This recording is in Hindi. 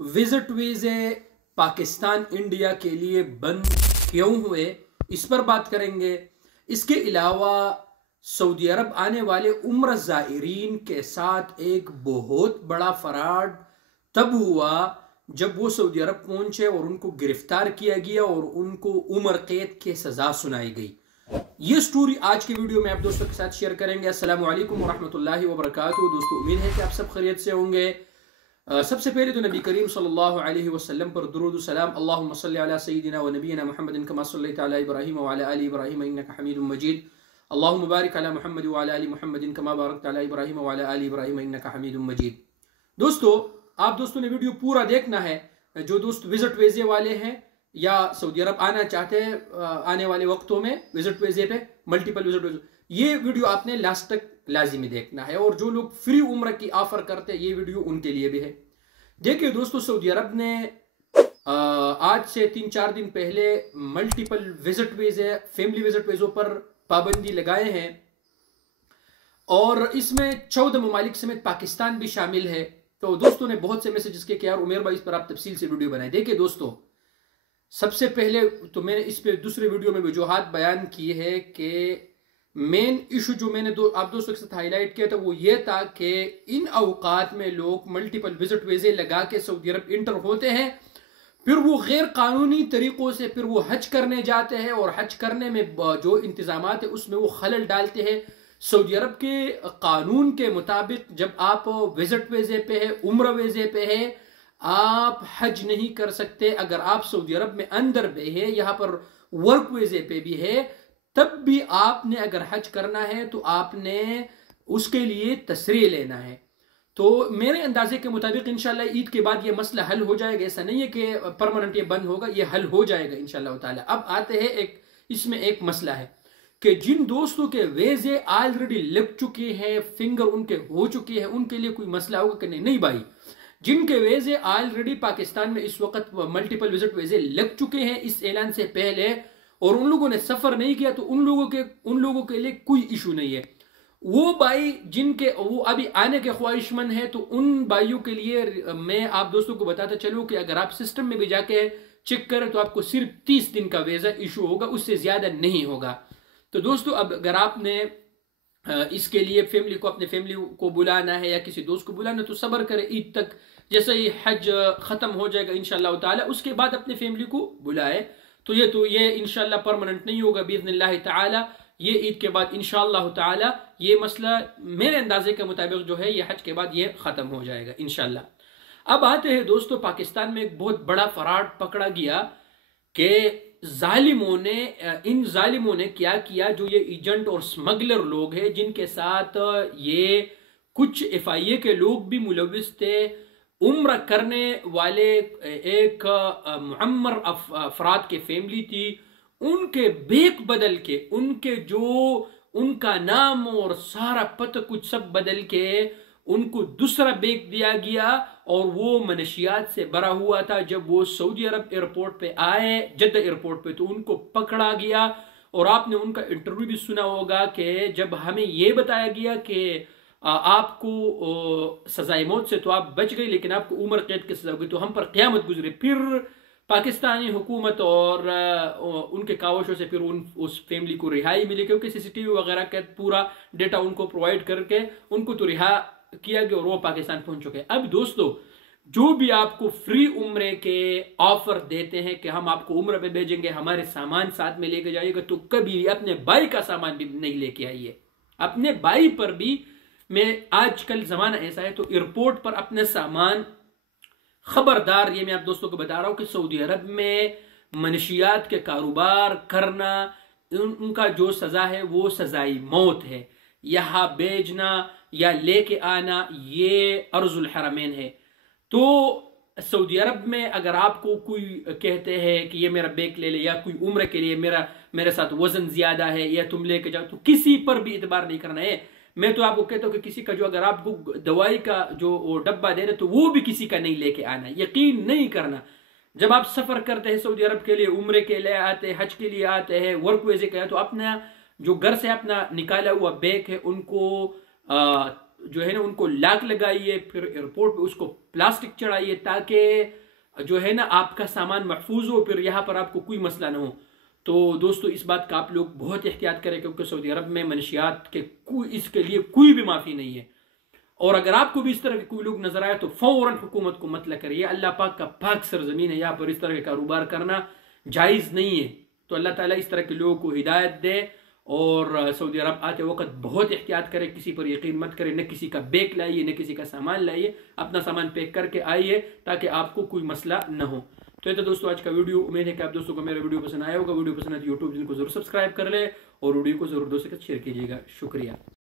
विजिट वीजे पाकिस्तान इंडिया के लिए बंद क्यों हुए, इस पर बात करेंगे। इसके अलावा सऊदी अरब आने वाले उम्र ज़ायरीन के साथ एक बहुत बड़ा फ्रॉड तब हुआ जब वो सऊदी अरब पहुंचे और उनको गिरफ्तार किया गया और उनको उम्र कैद की सजा सुनाई गई। ये स्टोरी आज के वीडियो में आप दोस्तों के साथ शेयर करेंगे। अस्सलाम वालेकुम वरहमतुल्लाहि वबरकातुहू। दोस्तों, उम्मीद है कि आप सब खैरियत से होंगे। सबसे पहले तो नबी करीम सल्लल्लाहु अलैहि वसल्लम पर दुरूद व सलाम। अल्लाहुम्मा सल्लि अला सय्यिदिना व नबियिना मुहम्मदिन कमा सल्लैता अला इब्राहीम व अला आलि इब्राहीम इन्नका हमीदुम मजीद। अल्लाहुम्मा बारिक अला मुहम्मद व अला आलि मुहम्मदिन कमा बारकता अला इब्राहीम व अला आलि इब्राहीम इन्नका हमीदुम मजीद। दोस्तों, आप दोस्तों ने वीडियो पूरा देखना है। जो दोस्त विजिट वीजे वाले हैं या सऊदी अरब आना चाहते हैं आने वाले वक्तों में विजिट वीजे पे, मल्टीपल विजिट वीजे, ये वीडियो आपने लास्ट तक लाजिमी देखना है। और जो लोग फ्री उम्र की ऑफर करते हैं, ये वीडियो उनके लिए भी है। देखिए दोस्तों, सऊदी अरब ने आज से 3-4 दिन पहले मल्टीपल विजिट वीजे, फैमिली विजिट वीजों पर पाबंदी लगाए हैं और इसमें 14 ममालिक समेत पाकिस्तान भी शामिल है। तो दोस्तों ने बहुत से मैसेजेस किए कि यार उमेर भाई इस पर आप तफसील से वीडियो बनाए। देखिए दोस्तों, सबसे पहले तो मैंने इस पे दूसरे वीडियो में वजूहात बयान की है कि मेन इशू जो मैंने आप दोस्तों के साथ हाईलाइट किया था वो ये था कि इन अवकात में लोग मल्टीपल विजिट वीजे लगा के सऊदी अरब इंटर होते हैं, फिर वो गैर कानूनी तरीकों से फिर वो हज करने जाते हैं और हज करने में जो इंतजामात है उसमें वो खलल डालते हैं। सऊदी अरब के कानून के मुताबिक जब आप विजिट वीजे पे है, उम्र वीजे पे है, आप हज नहीं कर सकते। अगर आप सऊदी अरब में अंदर भी है, यहाँ पर वर्क वीजे पे भी है, तब भी आपने अगर हज करना है तो आपने उसके लिए तसरीह लेना है। तो मेरे अंदाजे के मुताबिक इंशाल्लाह ईद के बाद ये मसला हल हो जाएगा। ऐसा नहीं है कि परमानेंट ये बंद होगा, ये हल हो जाएगा इंशाल्लाह ताला। अब आते हैं इसमें एक मसला है कि जिन दोस्तों के वीजे ऑलरेडी लग चुके हैं, फिंगर उनके हो चुके हैं, उनके लिए कोई मसला होगा कि नहीं? नहीं भाई, जिनके वीजे ऑलरेडी पाकिस्तान में इस वक्त मल्टीपल विजिट वीजे लग चुके हैं इस ऐलान से पहले और उन लोगों ने सफर नहीं किया, तो उन लोगों के लिए कोई इशू नहीं है। वो भाई जिनके वो अभी आने के ख्वाहिशमंद है, तो उन भाइयों के लिए मैं आप दोस्तों को बताता चलूं कि अगर आप सिस्टम में भी जाके चेक करें तो आपको सिर्फ 30 दिन का वीजा इशू होगा, उससे ज्यादा नहीं होगा। तो दोस्तों, अब अगर आपने इसके लिए अपने फैमिली को बुलाना है या किसी दोस्त को बुलाना है तो सब्र करें ईद तक। जैसे ही हज खत्म हो जाएगा इंशाल्लाह ताला, उसके बाद अपने फैमिली को बुलाए। तो ये इंशाल्लाह परमानेंट नहीं होगा बिइज़्निल्लाह ताला। ये ईद के बाद इंशाल्लाह ताला ये मसला मेरे अंदाजे के मुताबिक जो है ये हज के बाद ये खत्म हो जाएगा इंशाल्लाह। अब आते हैं दोस्तों, पाकिस्तान में एक बहुत बड़ा फ्रॉड पकड़ा गया कि इन जालिमों ने क्या किया। जो ये एजेंट और स्मगलर लोग हैं जिनके साथ ये कुछ FIA के लोग भी मुलविस थे, उम्र करने वाले एक मुअम्मर अफराद के फैमिली थी, उनके बेक बदल के उनका नाम और सारा पता कुछ सब बदल के उनको दूसरा बेक दिया गया और वो मनशियात से भरा हुआ था। जब वो सऊदी अरब एयरपोर्ट पे आए, जद्दा एयरपोर्ट पे, तो उनको पकड़ा गया और आपने उनका इंटरव्यू भी सुना होगा कि जब हमें ये बताया गया कि आपको सजाए मौत से तो आप बच गई, लेकिन आपको उम्र कैद की सजा होगी, तो हम पर क़यामत गुजरी। फिर पाकिस्तानी हुकूमत और उनके कावशों से फिर उस फैमिली को रिहाई मिली, क्योंकि CCTV वगैरह का पूरा डेटा उनको प्रोवाइड करके उनको तो रिहा किया गया और वो पाकिस्तान पहुंच चुके हैं। अब दोस्तों, जो भी आपको फ्री उम्रे के ऑफर देते हैं कि हम आपको उम्र पे भेजेंगे, हमारे सामान साथ में लेके जाइएगा, तो कभी अपने भाई का सामान भी नहीं लेके आइए। अपने भाई पर भी आजकल जमाना ऐसा है, तो एयरपोर्ट पर अपने सामान, खबरदार, ये मैं आप दोस्तों को बता रहा हूं कि सऊदी अरब में मनशियात के कारोबार करना, उनका जो सजा है वो सजाई मौत है। यहां बेचना या लेके आना ये अर्जुल हरमैन है। तो सऊदी अरब में अगर आपको कोई कहते हैं कि ये मेरा बेक ले ले या कोई उम्र के लिए मेरे साथ वजन ज्यादा है या तुम लेके जाओ, तो किसी पर भी इतबार नहीं करना है। मैं तो आपको कहता हूं कि किसी का जो अगर आपको दवाई का जो डब्बा दे रहे तो वो भी किसी का नहीं लेके आना, यकीन नहीं करना। जब आप सफर करते हैं सऊदी अरब के लिए, उम्र के लिए आते हैं, हज के लिए आते हैं, वर्क वीजे के लिए, तो अपना जो घर से अपना निकाला हुआ बैग है उनको जो है ना उनको लॉक लगाइए, फिर एयरपोर्ट पे उसको प्लास्टिक चढ़ाइए ताकि जो है ना आपका सामान महफूज हो, फिर यहाँ पर आपको कोई मसला ना हो। तो दोस्तों इस बात का आप लोग बहुत एहतियात करें, क्योंकि सऊदी अरब में मनशियात के इसके लिए कोई भी माफ़ी नहीं है। और अगर आपको भी इस तरह के कोई लोग नजर आए तो फौरन हुकूमत को मतला करिए। अल्लाह पाक का पाक सरजमीन है, यहाँ पर इस तरह के कारोबार करना जायज़ नहीं है। तो अल्लाह ताला इस तरह के लोगों को हिदायत दे, और सऊदी अरब आते वक्त बहुत एहतियात करें, किसी पर यकीन मत करें, न किसी का बैग लाइए न किसी का सामान लाइए, अपना सामान पैक करके आइए ताकि आपको कोई मसला न हो। तो ये तो दोस्तों आज का वीडियो, उम्मीद है कि आप दोस्तों को मेरा वीडियो पसंद आया होगा। वीडियो पसंद आए तो यूट्यूब चैनल को जरूर सब्सक्राइब कर ले और वीडियो को जरूर दोस्तों के साथ शेयर कीजिएगा। शुक्रिया।